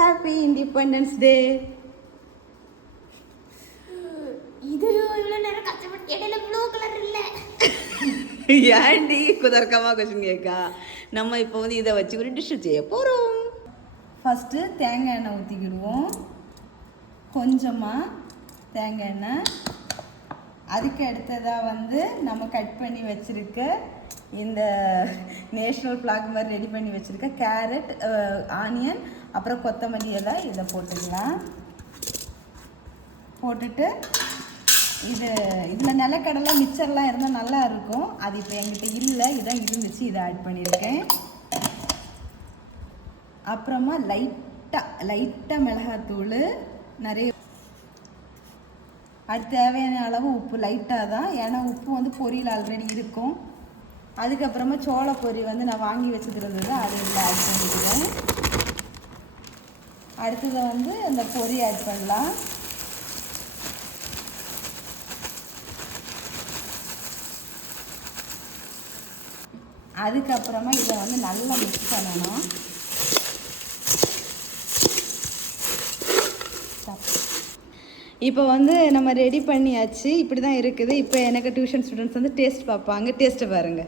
Happy independence day. இது இவ்வளோ நேரம் கஷ்டப்பட்டு இடையில ப்ளூ கலர் இல்லை. ஏன்டி குதர்க்கமாக கொஸ்டின் கேட்கா? நம்ம இப்போ வந்து இதை வச்சு ஒரு டிஷ்ஷு செய்ய போகிறோம். ஃபஸ்ட்டு தேங்காய் எண்ணெய் ஊற்றிக்கிடுவோம். கொஞ்சமாக தேங்காய் எண்ணெய். அதுக்கு அடுத்ததாக வந்து நம்ம கட் பண்ணி வச்சுருக்க இந்த நேஷ்னல் ஃப்ளாக் மாதிரி ரெடி பண்ணி வச்சுருக்க கேரட், ஆனியன், அப்புறம் கொத்தமல்லி எல்லாம் இதை போட்டுக்கலாம். போட்டுட்டு இதில் நிலக்கடலை மிச்சர்லாம் இருந்தால் நல்லா இருக்கும். அது இப்போ என்கிட்ட இல்லை, இதான் இருந்துச்சு, இதை ஆட் பண்ணியிருக்கேன். அப்புறமா லைட்டாக மிளகாத்தூள் நிறைய. அது தேவையான அளவு உப்பு லைட்டாக தான், ஏன்னா உப்பு வந்து பொரியல் ஆல்ரெடி இருக்கும். அதுக்கப்புறமா சோள பொரி வந்து நான் வாங்கி வச்சுட்டு இருந்தது, அது இதில் ஆட் பண்ணிக்கிறேன். அடுத்ததை வந்து இந்த பொரி ஆட் பண்ணலாம். அதுக்கப்புறமா இதை வந்து நல்லா மிக்ஸ் பண்ணணும். இப்போ வந்து நம்ம ரெடி பண்ணியாச்சு, இப்படி தான் இருக்குது. இப்போ எனக்கு டியூஷன் ஸ்டூடெண்ட்ஸ் வந்து டேஸ்ட் பார்ப்பாங்க. டேஸ்ட்டை பாருங்க.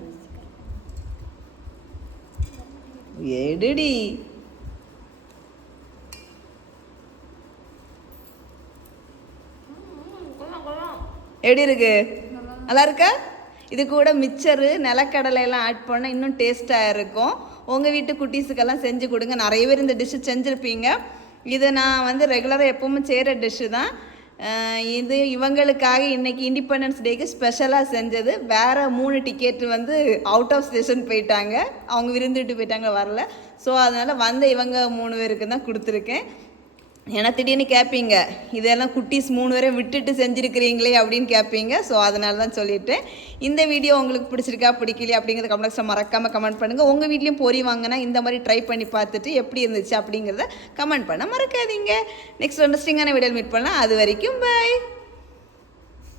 எடுடி எப்படி இருக்கு? நல்லா இருக்கா? இது கூட மிச்சரு நிலக்கடலை எல்லாம் ஆட் பண்ணால் இன்னும் டேஸ்ட்டாக இருக்கும். உங்கள் வீட்டு குட்டீஸுக்கெல்லாம் செஞ்சு கொடுங்க. நிறைய பேர் இந்த டிஷ்ஷு செஞ்சுருப்பீங்க. இது நான் வந்து ரெகுலராக எப்பவுமே செய்கிற டிஷ்ஷு தான். இது இவங்களுக்காக இன்றைக்கி இண்டிபெண்டன்ஸ் டேக்கு ஸ்பெஷலாக செஞ்சது. வேறு 3 டிக்கெட்டு வந்து அவுட் ஆஃப் ஸ்டேஷன் போயிட்டாங்க, அவங்க விருந்துட்டு போயிட்டாங்க, வரல. ஸோ அதனால் வந்த இவங்க 3 பேருக்கு தான் கொடுத்துருக்கேன். ஏன்னா திடீர்னு கேட்பீங்க, இதெல்லாம் குட்டீஸ் 3 பேரை விட்டுட்டு செஞ்சுருக்கிறீங்களே அப்படின்னு கேட்பீங்க. ஸோ அதனால தான் சொல்லிவிட்டேன். இந்த வீடியோ உங்களுக்கு பிடிச்சிருக்கா பிடிக்கலையா அப்படிங்கிறத கமெண்ட்ஸில் மறக்காமல் கமெண்ட் பண்ணுங்கள். உங்கள் வீட்லேயும் பொரி வாங்கினா இந்த மாதிரி ட்ரை பண்ணி பார்த்துட்டு எப்படி இருந்துச்சு அப்படிங்கிறத கமெண்ட் பண்ண மறக்காதீங்க. நெக்ஸ்ட் இன்ட்ரெஸ்டிங்கான வீடியோ மீட் பண்ணலாம். அது வரைக்கும் பாய்.